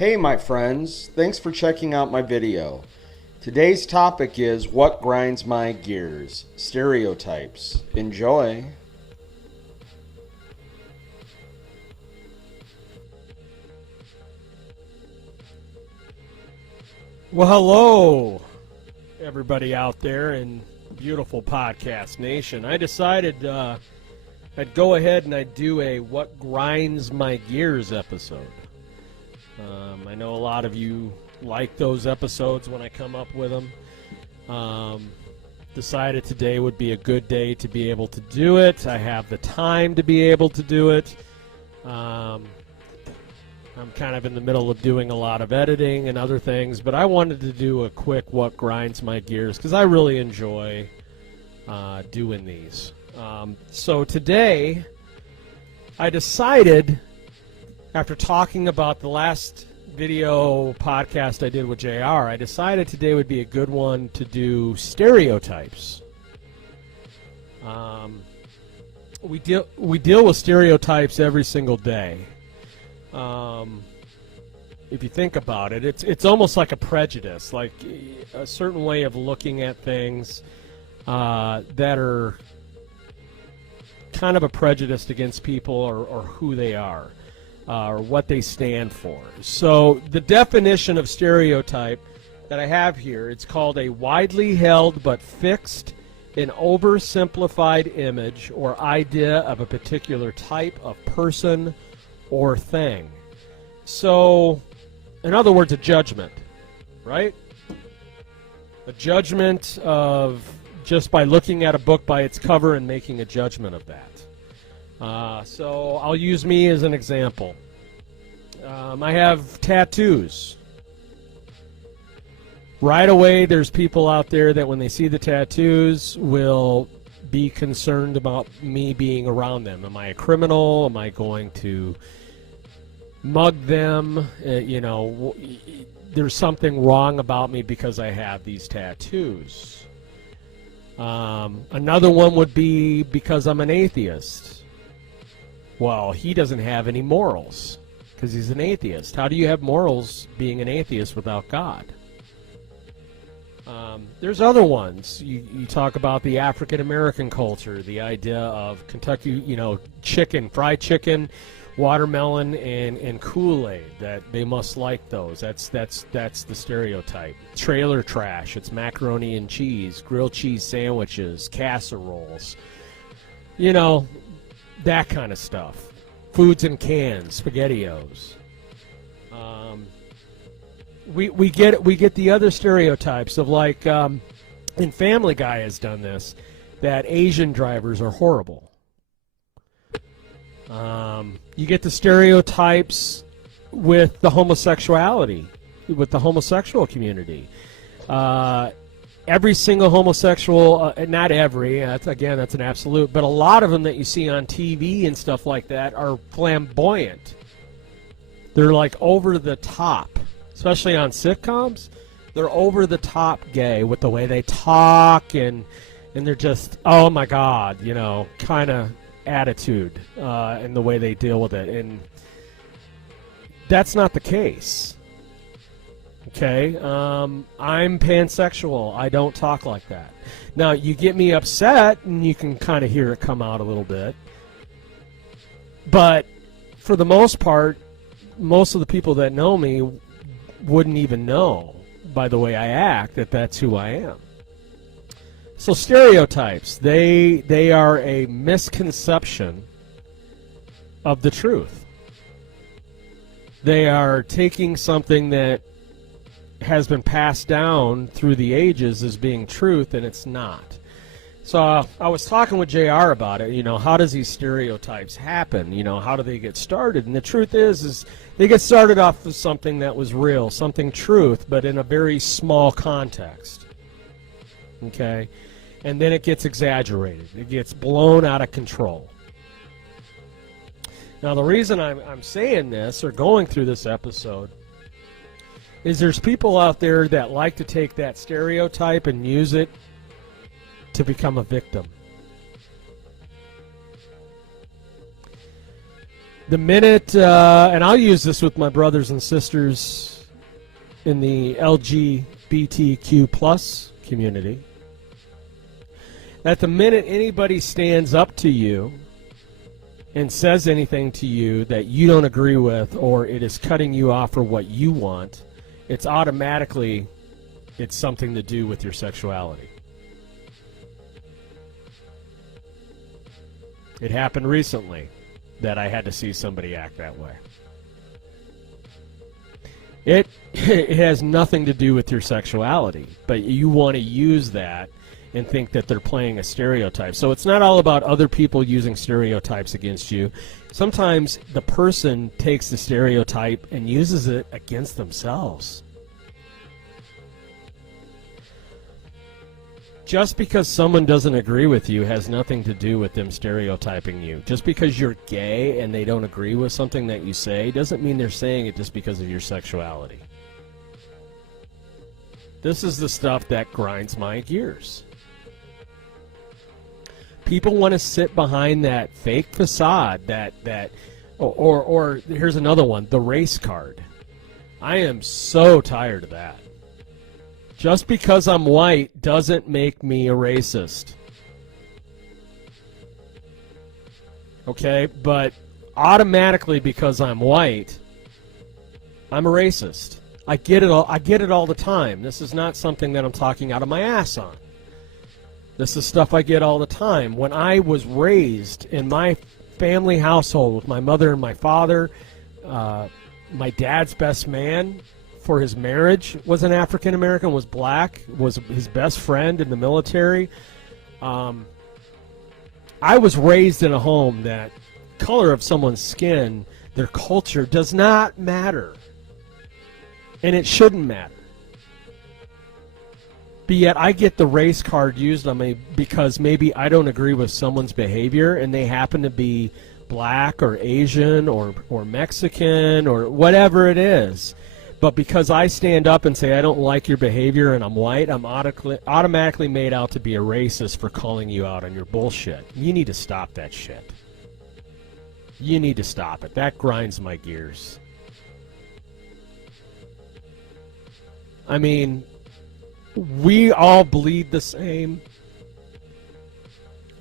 Hey my friends, thanks for checking out my video. Today's topic is what grinds my gears, stereotypes. Enjoy. Well, hello, everybody out there in beautiful podcast nation. I decided I'd go ahead and I'd do a What Grinds My Gears episode. I know a lot of you like those episodes when I come up with them. Decided today would be a good day to be able to do it. I have the time to be able to do it. I'm kind of in the middle of doing a lot of editing and other things, but I wanted to do a quick What Grinds My Gears because I really enjoy doing these. So today, I decided, after talking about the last video podcast I did with JR, I decided today would be a good one to do stereotypes. We deal with stereotypes every single day. If you think about it, it's almost like a prejudice, like a certain way of looking at things that are kind of a prejudice against people or who they are or what they stand for. So the definition of stereotype that I have here, it's called a widely held but fixed and oversimplified image or idea of a particular type of person or thing. So, in other words, a judgment, right? A judgment of just by looking at a book by its cover and making a judgment of that. So I'll use me as an example. I have tattoos. Right away, there's people out there that when they see the tattoos will be concerned about me being around them. Am I a criminal? Am I going to mug them? There's something wrong about me because I have these tattoos. Another one would be because I'm an atheist. Well, he doesn't have any morals because he's an atheist. How do you have morals being an atheist without God? There's other ones. You talk about the African American culture, the idea of Kentucky, chicken, fried chicken, watermelon, and Kool-Aid, that they must like those. That's the stereotype. Trailer trash, it's macaroni and cheese, grilled cheese sandwiches, casseroles, that kind of stuff. Foods in cans, SpaghettiOs. We get the other stereotypes of, like, and Family Guy has done this, that Asian drivers are horrible. You get the stereotypes with the homosexuality, with the homosexual community. Every single homosexual, not every, that's an absolute, but a lot of them that you see on TV and stuff like that are flamboyant. They're like over the top, especially on sitcoms. They're over the top gay with the way they talk, and they're just, oh my God, kind of attitude and the way they deal with it. And that's not the case. Okay, I'm pansexual. I don't talk like that. Now, you get me upset, and you can kind of hear it come out a little bit. But for the most part, most of the people that know me wouldn't even know by the way I act that that's who I am. So stereotypes, they are a misconception of the truth. They are taking something that has been passed down through the ages as being truth, and it's not. So I was talking with JR about it, how does these stereotypes happen? How do they get started? And the truth is they get started off of something that was real, something truth, but in a very small context. Okay? And then it gets exaggerated. It gets blown out of control. Now, the reason I'm saying this or going through this episode is there's people out there that like to take that stereotype and use it to become a victim. The minute, and I'll use this with my brothers and sisters in the LGBTQ plus community, that the minute anybody stands up to you and says anything to you that you don't agree with, or it is cutting you off for what you want, it's automatically, it's something to do with your sexuality. It happened recently that I had to see somebody act that way. It has nothing to do with your sexuality, but you want to use that and think that they're playing a stereotype. So it's not all about other people using stereotypes against you. Sometimes the person takes the stereotype and uses it against themselves. Just because someone doesn't agree with you has nothing to do with them stereotyping you. Just because you're gay and they don't agree with something that you say doesn't mean they're saying it just because of your sexuality. This is the stuff that grinds my gears. People want to sit behind that fake facade, or here's another one, the race card. I am so tired of that. Just because I'm white doesn't make me a racist. Okay, but automatically because I'm white, I'm a racist. I get it all the time. This is not something that I'm talking out of my ass on. This is stuff I get all the time. When I was raised in my family household with my mother and my father, my dad's best man for his marriage was an African American, was black, was his best friend in the military. I was raised in a home that color of someone's skin, their culture does not matter. And it shouldn't matter. But yet I get the race card used on me because maybe I don't agree with someone's behavior and they happen to be black or Asian or Mexican or whatever it is. But because I stand up and say I don't like your behavior and I'm white, I'm automatically made out to be a racist for calling you out on your bullshit. You need to stop that shit. You need to stop it. That grinds my gears. I mean, we all bleed the same.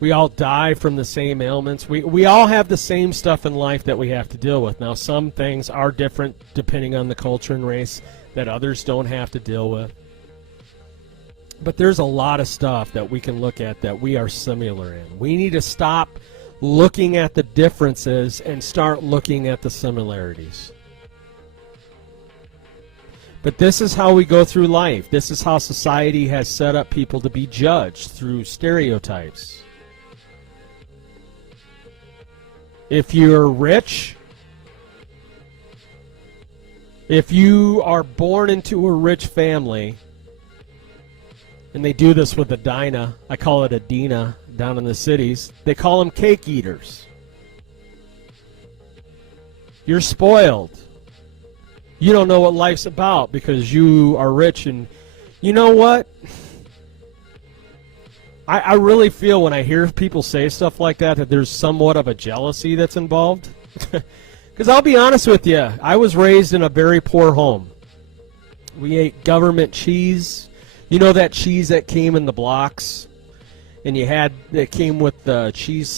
We all die from the same ailments. We all have the same stuff in life that we have to deal with. Now, some things are different depending on the culture and race that others don't have to deal with. But there's a lot of stuff that we can look at that we are similar in. We need to stop looking at the differences and start looking at the similarities. But this is how we go through life. This is how society has set up people to be judged, through stereotypes. If you're rich, if you are born into a rich family, and they do this with a Dinah, I call it a Dina down in the cities, they call them cake eaters. You're spoiled. You don't know what life's about because you are rich. And you know what? I really feel when I hear people say stuff like that there's somewhat of a jealousy that's involved. Because I'll be honest with you, I was raised in a very poor home. We ate government cheese. You know that cheese that came in the blocks? And it came with the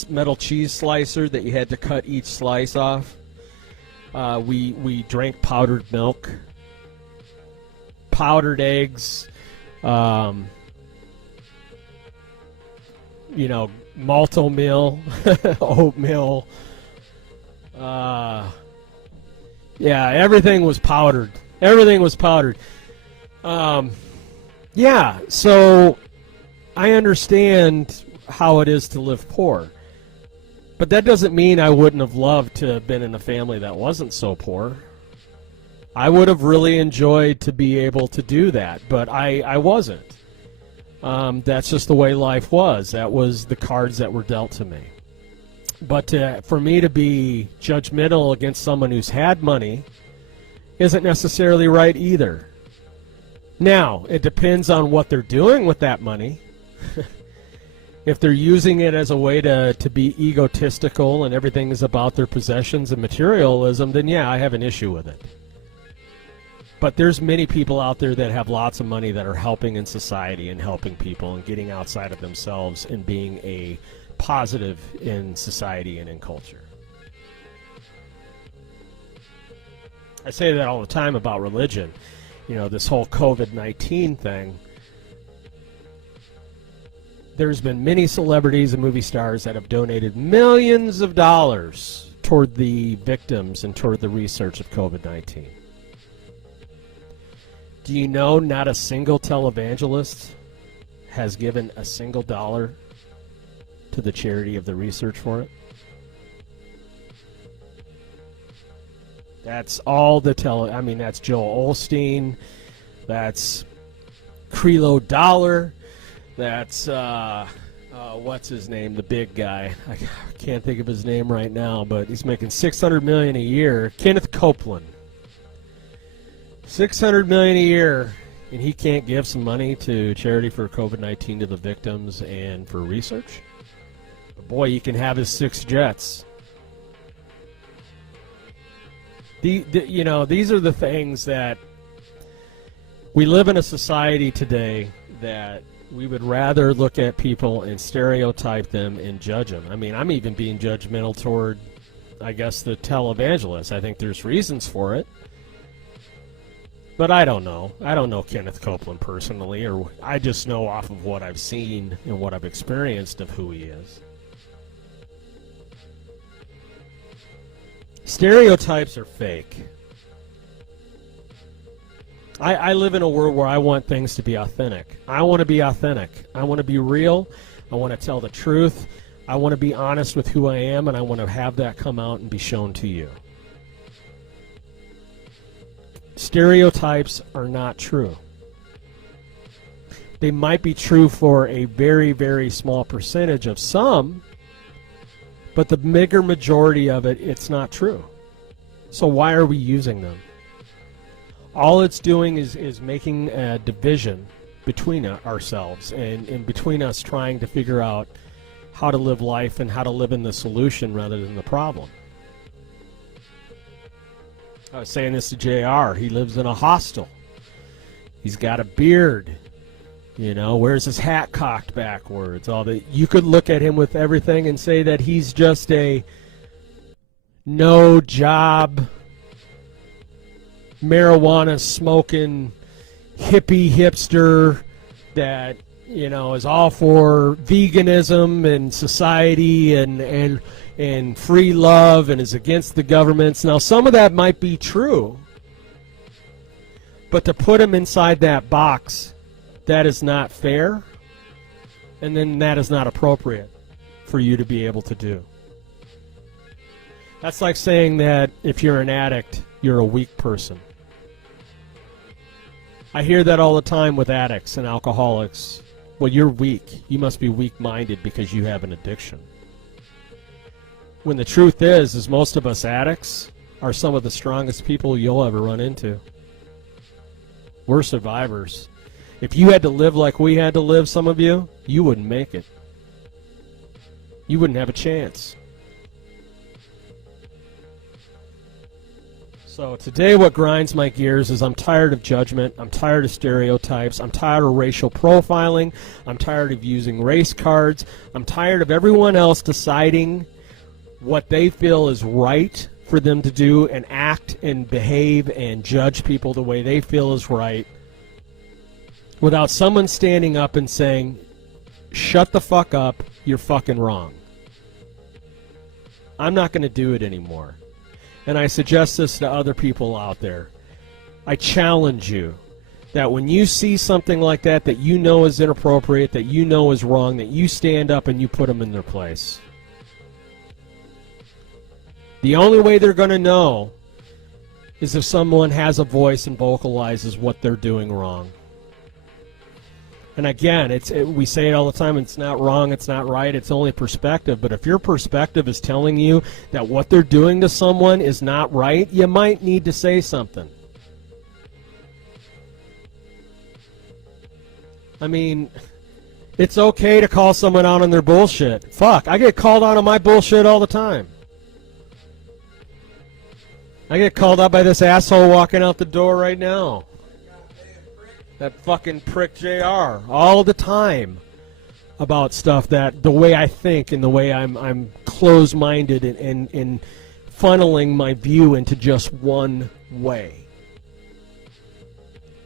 metal cheese slicer that you had to cut each slice off. We drank powdered milk, powdered eggs, malto meal, oatmeal. Everything was powdered. So I understand how it is to live poor. But that doesn't mean I wouldn't have loved to have been in a family that wasn't so poor. I would have really enjoyed to be able to do that, but I wasn't. That's just the way life was. That was the cards that were dealt to me. But for me to be judgmental against someone who's had money isn't necessarily right either. Now, it depends on what they're doing with that money. If they're using it as a way to be egotistical and everything is about their possessions and materialism, then yeah, I have an issue with it. But there's many people out there that have lots of money that are helping in society and helping people and getting outside of themselves and being a positive in society and in culture. I say that all the time about religion. You know, this whole COVID-19 thing. There's been many celebrities and movie stars that have donated millions of dollars toward the victims and toward the research of COVID-19. Do you know not a single televangelist has given a single dollar to the charity of the research for it? That's all the that's Joel Osteen, that's Crelo Dollar, that's what's his name, the big guy. I can't think of his name right now, but he's making $600 million a year. Kenneth Copeland, $600 million a year, and he can't give some money to charity for COVID-19 to the victims and for research. But boy, you can have his 6 jets. These are the things that we live in a society today that we would rather look at people and stereotype them and judge them. I mean, I'm even being judgmental toward, I guess, the televangelists. I think there's reasons for it. But I don't know. I don't know Kenneth Copeland personally, or I just know off of what I've seen and what I've experienced of who he is. Stereotypes are fake. I live in a world where I want things to be authentic. I want to be authentic. I want to be real. I want to tell the truth. I want to be honest with who I am, and I want to have that come out and be shown to you. Stereotypes are not true. They might be true for a very, very small percentage of some, but the bigger majority of it, it's not true. So why are we using them? All it's doing is making a division between ourselves and between us trying to figure out how to live life and how to live in the solution rather than the problem. I was saying this to JR. He lives in a hostel. He's got a beard. You know, wears his hat cocked backwards. All that. You could look at him with everything and say that he's just a no job, marijuana smoking hippie hipster that, you know, is all for veganism and society and free love and is against the governments. Now, some of that might be true, but to put him inside that box, that is not fair, and then that is not appropriate for you to be able to do. That's like saying that if you're an addict, you're a weak person. I hear that all the time with addicts and alcoholics. Well, you're weak. You must be weak-minded because you have an addiction. When the truth is most of us addicts are some of the strongest people you'll ever run into. We're survivors. If you had to live like we had to live, some of you, you wouldn't make it. You wouldn't have a chance. So today what grinds my gears is I'm tired of judgment, I'm tired of stereotypes, I'm tired of racial profiling, I'm tired of using race cards, I'm tired of everyone else deciding what they feel is right for them to do and act and behave and judge people the way they feel is right without someone standing up and saying, shut the fuck up, you're fucking wrong. I'm not going to do it anymore. And I suggest this to other people out there. I challenge you that when you see something like that that you know is inappropriate, that you know is wrong, that you stand up and you put them in their place. The only way they're going to know is if someone has a voice and vocalizes what they're doing wrong. And again, we say it all the time, it's not wrong, it's not right, it's only perspective. But if your perspective is telling you that what they're doing to someone is not right, you might need to say something. I mean, It's okay to call someone out on their bullshit. Fuck, I get called out on my bullshit all the time. I get called out by this asshole walking out the door right now. That fucking prick JR. All the time. About stuff that the way I think and the way I'm closed-minded and funneling my view into just one way.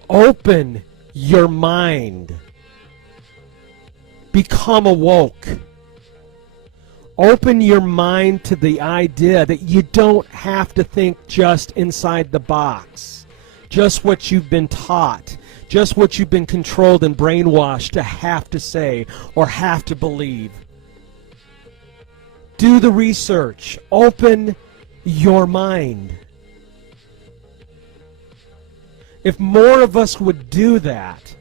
Open your mind. Become awoke. Open your mind to the idea that you don't have to think just inside the box. Just what you've been taught. Just what you've been controlled and brainwashed to have to say or have to believe. Do the research. Open your mind. If more of us would do that,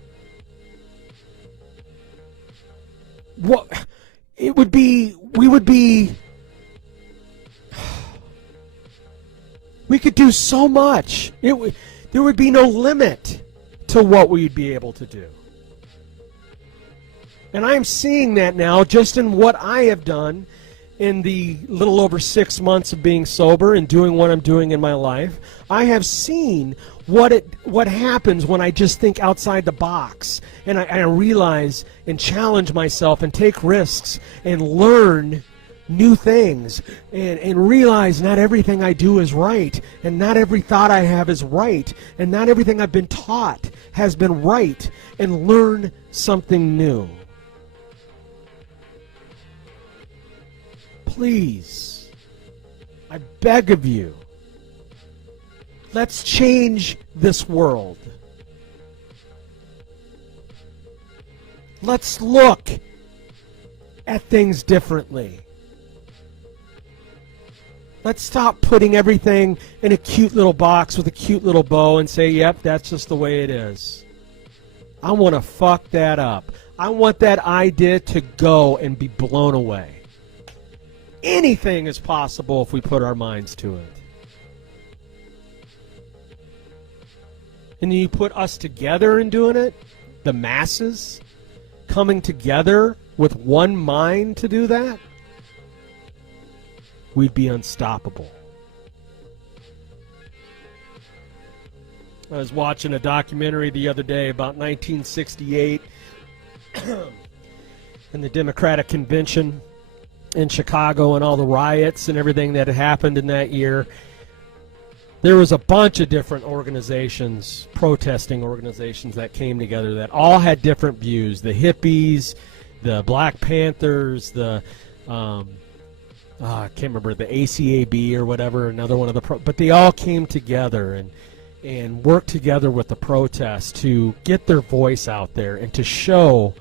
we would be, we could do so much. There would be no limit to what we'd be able to do. And I'm seeing that now just in what I have done in the little over 6 months of being sober and doing what I'm doing in my life. I have seen what happens when I just think outside the box and I realize and challenge myself and take risks and learn new things and realize not everything I do is right and not every thought I have is right and not everything I've been taught has been right, and learn something new. Please, I beg of you, let's change this world. Let's look at things differently. Let's stop putting everything in a cute little box with a cute little bow and say, yep, that's just the way it is. I want to fuck that up. I want that idea to go and be blown away. Anything is possible if we put our minds to it. And then you put us together in doing it, the masses coming together with one mind to do that, we'd be unstoppable. I was watching a documentary the other day about 1968 and the Democratic Convention in Chicago and all the riots and everything that had happened in that year. There was a bunch of different organizations, protesting organizations that came together that all had different views. The hippies, the Black Panthers, the I can't remember, the ACAB or whatever, another one of the but they all came together and worked together with the protests to get their voice out there and to show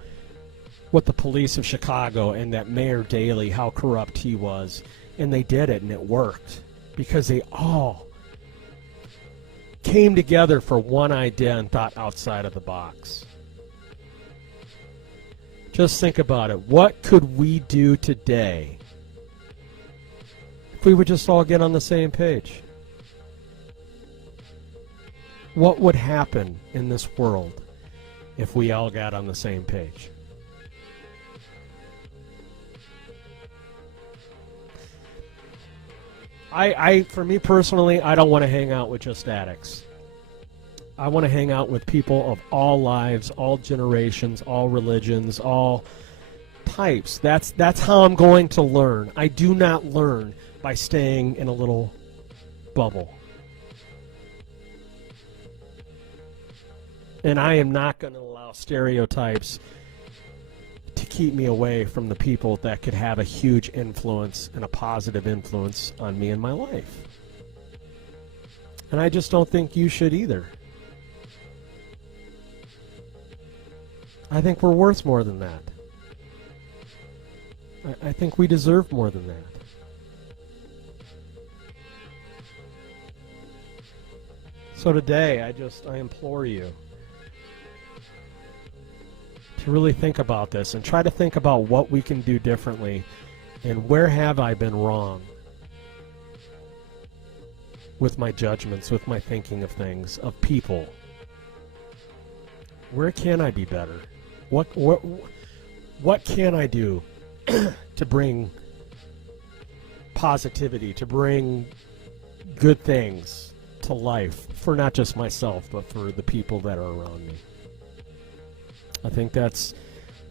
what the police of Chicago and that Mayor Daley, how corrupt he was. And they did it, and it worked because they all came together for one idea and thought outside of the box. Just think about it. What could we do today if we would just all get on the same page? What would happen in this world if we all got on the same page? For me personally, I don't want to hang out with just addicts. I want to hang out with people of all lives, all generations, all religions, all types. That's how I'm going to learn. I do not learn by staying in a little bubble. And I am not going to allow stereotypes to keep me away from the people that could have a huge influence and a positive influence on me in my life. And I just don't think you should either. I think we're worth more than that. I think we deserve more than that. So today, I implore you to really think about this and try to think about what we can do differently and where have I been wrong with my judgments, with my thinking of things, of people. Where can I be better? what can I do to bring positivity, to bring good things to life for not just myself, but for the people that are around me. I think that's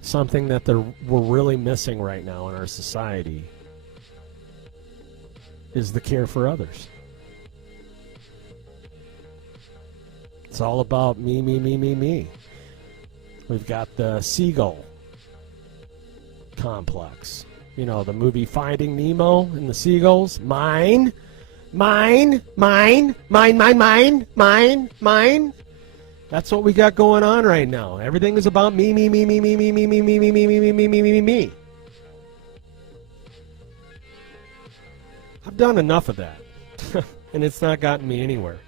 something that we're really missing right now in our society, is the care for others. It's all about me, me, me, me, me. We've got the seagull complex. You know, the movie Finding Nemo and the seagulls. Mine, mine, mine, mine, mine, mine, mine, mine. That's what we got going on right now. Everything is about me, me, me, me, me, me, me, me, me, me, me, me, me, me, me, me, me. I've done enough of that, and it's not gotten me anywhere.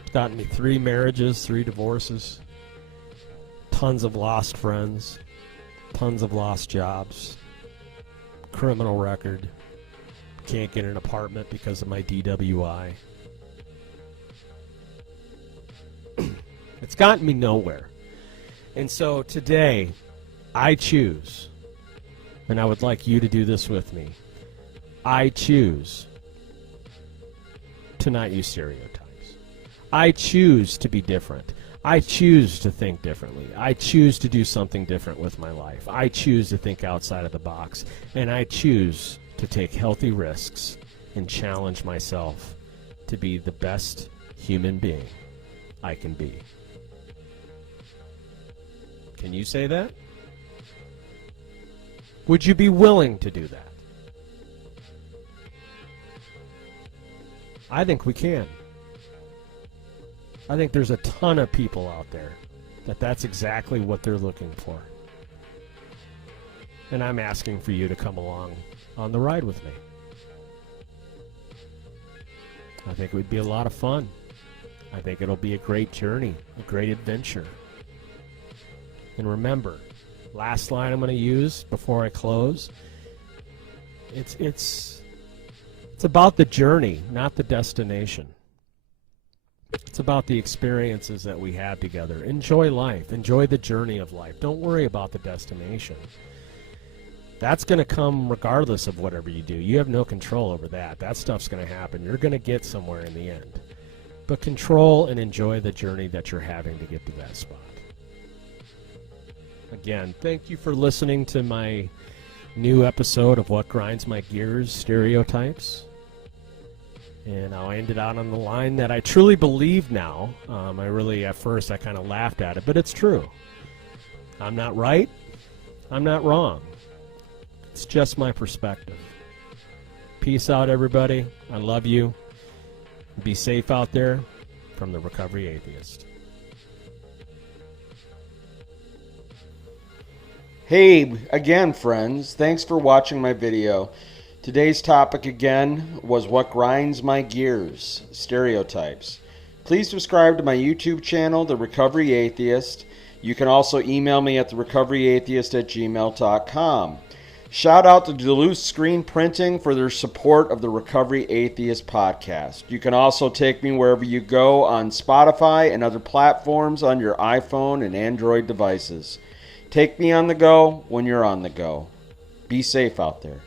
It's gotten me 3 marriages, 3 divorces, tons of lost friends, tons of lost jobs, criminal record, can't get an apartment because of my DWI. It's gotten me nowhere. And so today, I choose, and I would like you to do this with me, I choose to not use stereotypes. I choose to be different. I choose to think differently. I choose to do something different with my life. I choose to think outside of the box. And I choose to take healthy risks and challenge myself to be the best human being I can be. Can you say that? Would you be willing to do that? I think we can. I think there's a ton of people out there that's exactly what they're looking for. And I'm asking for you to come along on the ride with me. I think it would be a lot of fun. I think it'll be a great journey, a great adventure. And remember, last line I'm going to use before I close, it's about the journey, not the destination. It's about the experiences that we have together. Enjoy life. Enjoy the journey of life. Don't worry about the destination. That's going to come regardless of whatever you do. You have no control over that. That stuff's going to happen. You're going to get somewhere in the end. But control and enjoy the journey that you're having to get to that spot. Again, thank you for listening to my new episode of What Grinds My Gears, Stereotypes. And I'll end it out on the line that I truly believe now. At first I kind of laughed at it, but it's true. I'm not right. I'm not wrong. It's just my perspective. Peace out, everybody. I love you. Be safe out there. From the Recovery Atheist. Hey, again, friends, thanks for watching my video. Today's topic again was what grinds my gears, stereotypes. Please subscribe to my YouTube channel, The Recovery Atheist. You can also email me at therecoveryatheist@gmail.com. Shout out to Duluth Screen Printing for their support of the Recovery Atheist podcast. You can also take me wherever you go on Spotify and other platforms on your iPhone and Android devices. Take me on the go when you're on the go. Be safe out there.